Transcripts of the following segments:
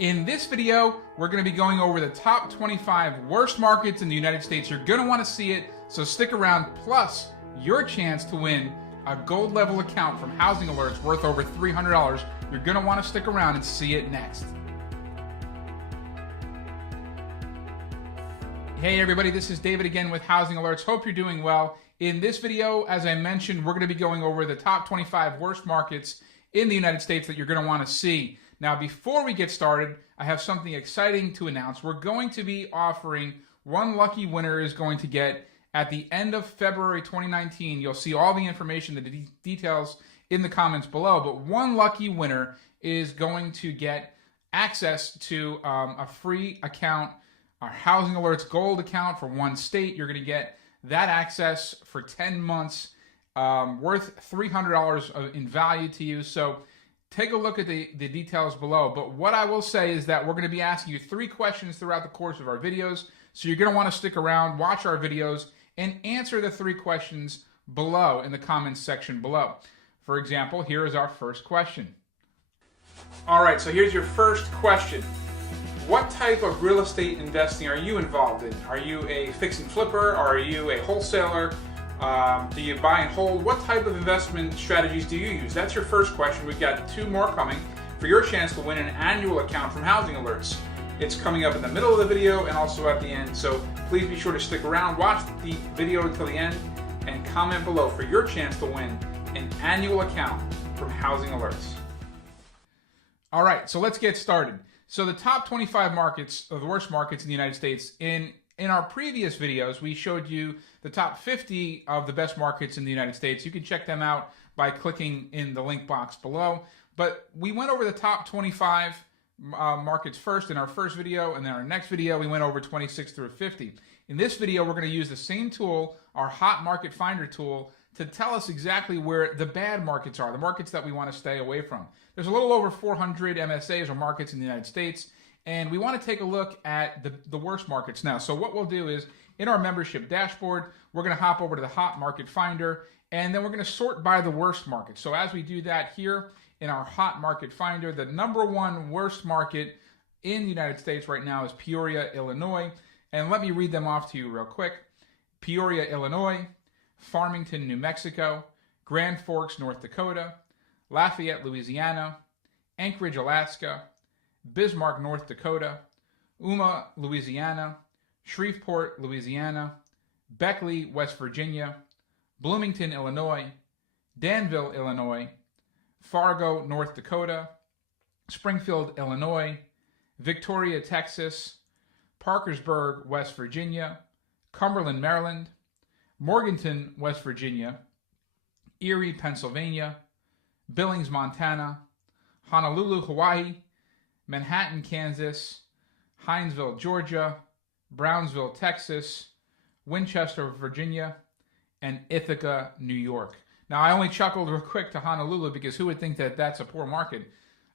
In this video, we're going to be going over the top 25 worst markets in the United States. You're going to want to see it, so stick around, plus your chance to win a gold level account from Housing Alerts worth over $300. You're going to want to stick around and see it next. Hey everybody, this is David again with Housing Alerts. Hope you're doing well. In this video, as I mentioned, we're going to be going over the top 25 worst markets in the United States that you're going to want to see. Now, before we get started, I have something exciting to announce. We're going to be offering one lucky winner is going to get, at the end of February 2019, you'll see all the information, the details in the comments below, but one lucky winner is going to get access to a free account, our Housing Alerts Gold account for one state. You're going to get that access for 10 months, worth $300 in value to you. So take a look at the details below. But what I will say is that we're going to be asking you 3 questions throughout the course of our videos. So you're going to want to stick around, watch our videos, and answer the 3 questions below in the comments section below. For example, here is our first question. All right, so here's your first question. What type of real estate investing are you involved in? Are you a fix and flipper? Are you a wholesaler? Do you buy and hold? What type of investment strategies do you use? That's your first question. We've got 2 more coming for your chance to win an annual account from Housing Alerts. It's coming up in the middle of the video and also at the end, so please be sure to stick around, watch the video until the end, and comment below for your chance to win an annual account from Housing Alerts. All right, so let's get started. So the top 25 markets, or the worst markets in the United States, in our previous videos, we showed you the top 50 of the best markets in the United States. You can check them out by clicking in the link box below. But we went over the top 25 markets first in our first video, and then our next video, we went over 26 through 50. In this video, we're going to use the same tool, our Hot Market Finder tool, to tell us exactly where the bad markets are, the markets that we want to stay away from. There's a little over 400 MSAs or markets in the United States, and we want to take a look at the worst markets now. So what we'll do is, in our membership dashboard, we're going to hop over to the Hot Market Finder, and then we're going to sort by the worst market. So as we do that here in our Hot Market Finder, the #1 worst market in the United States right now is Peoria, Illinois. And let me read them off to you real quick. Peoria, Illinois, Farmington, New Mexico, Grand Forks, North Dakota, Lafayette, Louisiana, Anchorage, Alaska, Bismarck, North Dakota, Yuma, Louisiana, Shreveport, Louisiana, Beckley, West Virginia, Bloomington, Illinois, Danville, Illinois, Fargo, North Dakota, Springfield, Illinois, Victoria, Texas, Parkersburg, West Virginia, Cumberland, Maryland, Morganton, West Virginia, Erie, Pennsylvania, Billings, Montana, Honolulu, Hawaii, Manhattan, Kansas, Hinesville, Georgia, Brownsville, Texas, Winchester, Virginia, and Ithaca, New York. Now, I only chuckled real quick to Honolulu because who would think that that's a poor market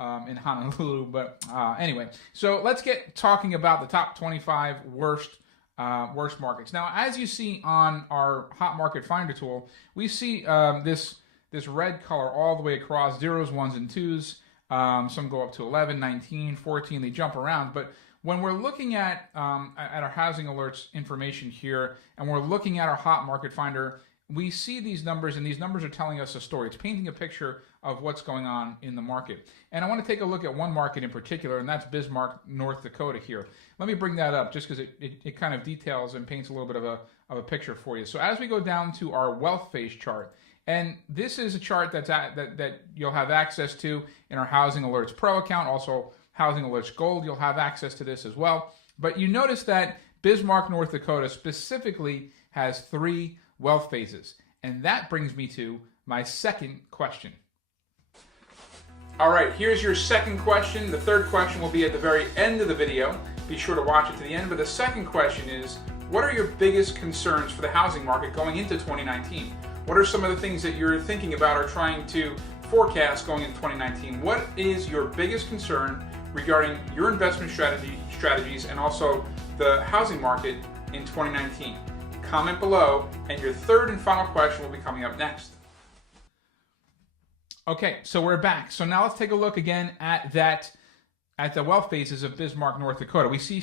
in Honolulu? But anyway, so let's get talking about the top 25 worst markets. Now, as you see on our Hot Market Finder tool, we see this red color all the way across, 0s, 1s, and 2s. Some go up to 11, 19, 14. They jump around. But when we're looking at our Housing Alerts information here, and we're looking at our Hot Market Finder, we see these numbers, and these numbers are telling us a story. It's painting a picture of what's going on in the market. And I want to take a look at one market in particular, and that's Bismarck, North Dakota here. Let me bring that up just because it kind of details and paints a little bit of a picture for you. So as we go down to our wealth phase chart, and this is a chart that you'll have access to in our Housing Alerts Pro account, also Housing Alerts Gold, you'll have access to this as well. But you notice that Bismarck, North Dakota specifically has 3 wealth phases. And that brings me to my second question. All right, here's your second question. The third question will be at the very end of the video. Be sure to watch it to the end. But the second question is, what are your biggest concerns for the housing market going into 2019? What are some of the things that you're thinking about or trying to forecast going into 2019? What is your biggest concern regarding your investment strategies and also the housing market in 2019? Comment below, and your third and final question will be coming up next. Okay, so we're back. So now let's take a look again at at the wealth phases of Bismarck, North Dakota. We see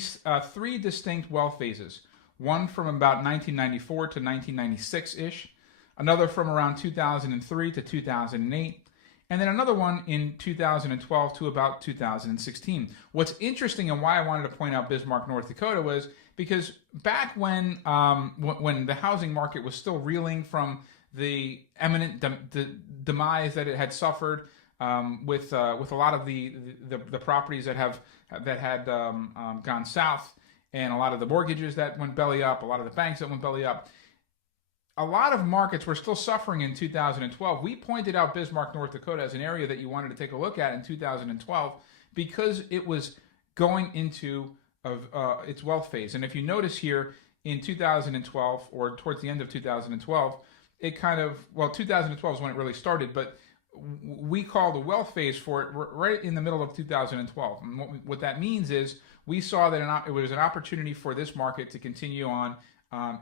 three distinct wealth phases. One from about 1994 to 1996-ish, another from around 2003 to 2008, and then another one in 2012 to about 2016. What's interesting and why I wanted to point out Bismarck, North Dakota was because back when the housing market was still reeling from the imminent demise that it had suffered, with a lot of the properties that had gone south, and a lot of the mortgages that went belly up, a lot of the banks that went belly up. A lot of markets were still suffering in 2012. We pointed out Bismarck, North Dakota as an area that you wanted to take a look at in 2012 because it was going into its wealth phase. And if you notice here in 2012, or towards the end of 2012, it kind of, 2012 is when it really started, but we call the wealth phase for it right in the middle of 2012. And what that means is we saw that it was an opportunity for this market to continue on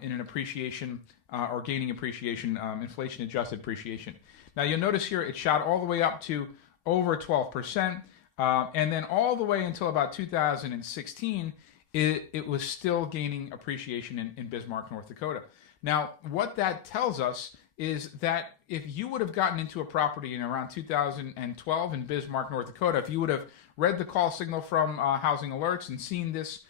in an appreciation or gaining appreciation, inflation-adjusted appreciation. Now you'll notice here it shot all the way up to over 12%, and then all the way until about 2016, it was still gaining appreciation in Bismarck, North Dakota. Now, what that tells us is that if you would have gotten into a property in around 2012 in Bismarck, North Dakota, if you would have read the call signal from Housing Alerts and seen this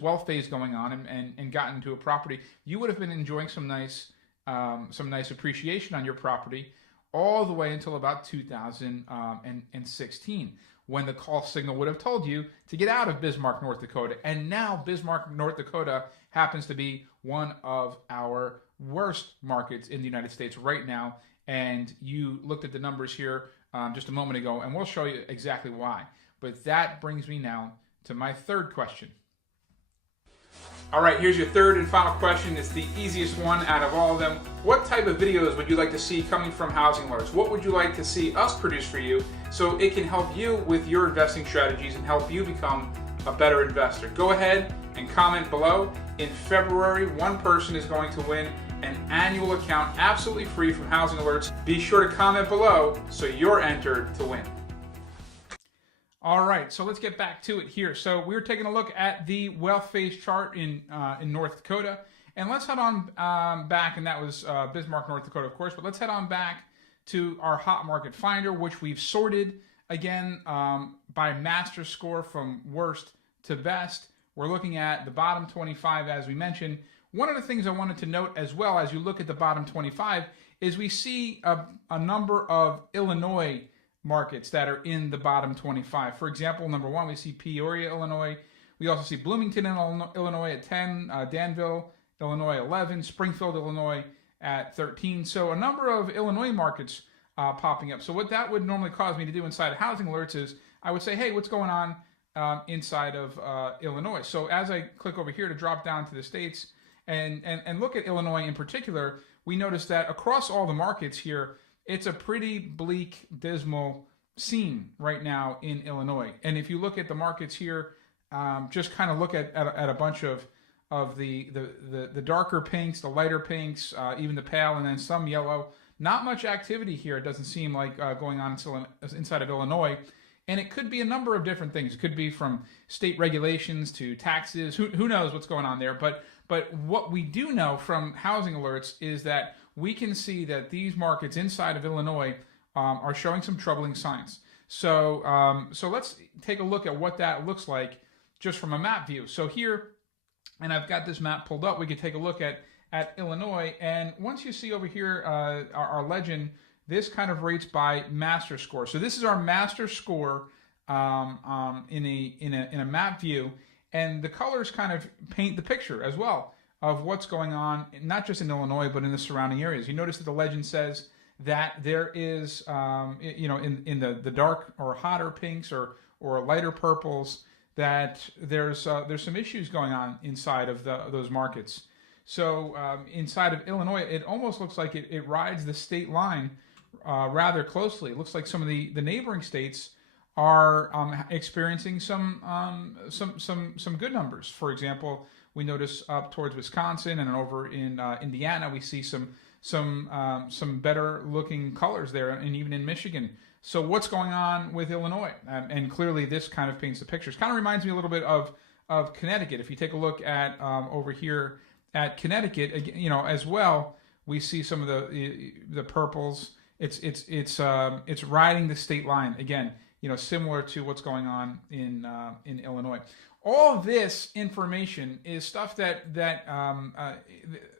wealth phase going on and gotten into a property, you would have been enjoying some nice appreciation on your property all the way until about 2016, when the call signal would have told you to get out of Bismarck, North Dakota. And now Bismarck, North Dakota happens to be one of our worst markets in the United States right now. And you looked at the numbers here just a moment ago, and we'll show you exactly why. But that brings me now to my third question. All right, here's your third and final question. It's the easiest one out of all of them. What type of videos would you like to see coming from Housing Alerts? What would you like to see us produce for you so it can help you with your investing strategies and help you become a better investor? Go ahead and comment below. In February, one person is going to win an annual account absolutely free from Housing Alerts. Be sure to comment below so you're entered to win. All right, so let's get back to it here. So we were taking a look at the wealth phase chart in North Dakota, and let's head on back, and that was Bismarck, North Dakota, of course, but let's head on back to our hot market finder, which we've sorted again by master score from worst to best. We're looking at the bottom 25, as we mentioned. One of the things I wanted to note as well as you look at the bottom 25 is we see a number of Illinois markets that are in the bottom 25. For example, number one, we see Peoria, Illinois. We also see Bloomington, Illinois at 10, Danville, Illinois 11, Springfield, Illinois at 13. So a number of Illinois markets popping up. So what that would normally cause me to do inside of Housing Alerts is I would say, hey, what's going on inside of Illinois? So as I click over here to drop down to the states and look at Illinois in particular, we notice that across all the markets here, it's a pretty bleak, dismal scene right now in Illinois. And if you look at the markets here, just kind of look at a bunch of the darker pinks, the lighter pinks, even the pale, and then some yellow. Not much activity here, it doesn't seem like going on inside of Illinois. And it could be a number of different things. It could be from state regulations to taxes. Who knows what's going on there? But what we do know from Housing Alerts is that we can see that these markets inside of Illinois are showing some troubling signs. So let's take a look at what that looks like just from a map view. So here, and I've got this map pulled up, we could take a look at Illinois. And once you see over here our legend, this kind of rates by master score. So this is our master score in a map view, and the colors kind of paint the picture as well of what's going on, not just in Illinois, but in the surrounding areas. You notice that the legend says that there is, in the dark or hotter pinks or lighter purples, that there's some issues going on inside of those markets. So inside of Illinois, it almost looks like it rides the state line rather closely. It looks like some of the neighboring states are experiencing some good numbers. For example, we notice up towards Wisconsin and over in Indiana, we see some some better looking colors there, and even in Michigan. So what's going on with Illinois? And clearly this kind of paints the picture. It kind of reminds me a little bit of Connecticut. If you take a look at over here at Connecticut, as well, we see some of the purples. It's riding the state line again. Similar to what's going on in Illinois. All this information is stuff that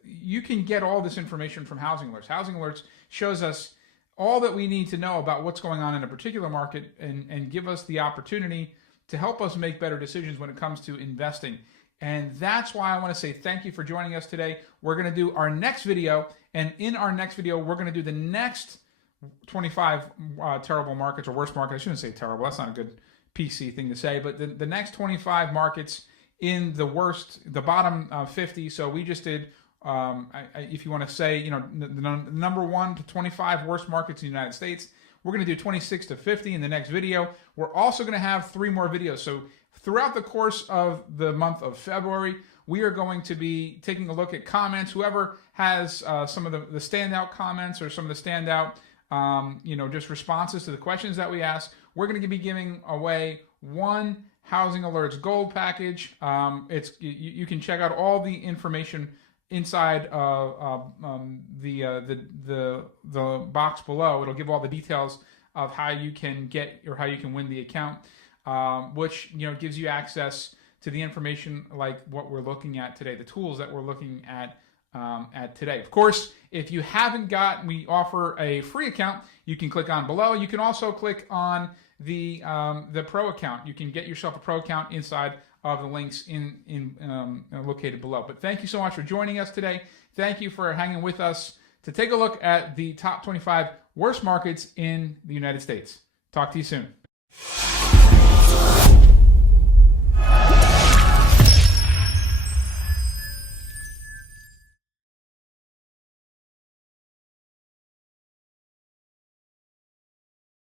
you can get all this information from Housing Alerts. Housing Alerts shows us all that we need to know about what's going on in a particular market and give us the opportunity to help us make better decisions when it comes to investing. And that's why I want to say thank you for joining us today. We're going to do our next video, and in our next video, we're going to do the next 25 terrible markets, or worst markets. I shouldn't say terrible. That's not a good PC thing to say, but the next 25 markets in the bottom 50. So we just did, if you want to say, the number 1 to 25 worst markets in the United States. We're going to do 26 to 50 in the next video. We're also going to have 3 more videos. So throughout the course of the month of February, we are going to be taking a look at comments. Whoever has some of the standout comments or some of the standout just responses to the questions that we ask, we're going to be giving away 1 Housing Alerts Gold package. You can check out all the information inside the box below. It'll give all the details of how you can get or how you can win the account, which gives you access to the information like what we're looking at today, the tools that we're looking at today. Of course, if you haven't we offer a free account. You can click on below. You can also click on the pro account. You can get yourself a pro account inside of the links located below. But thank you so much for joining us today. Thank you for hanging with us to take a look at the top 25 worst markets in the United States. Talk to you soon.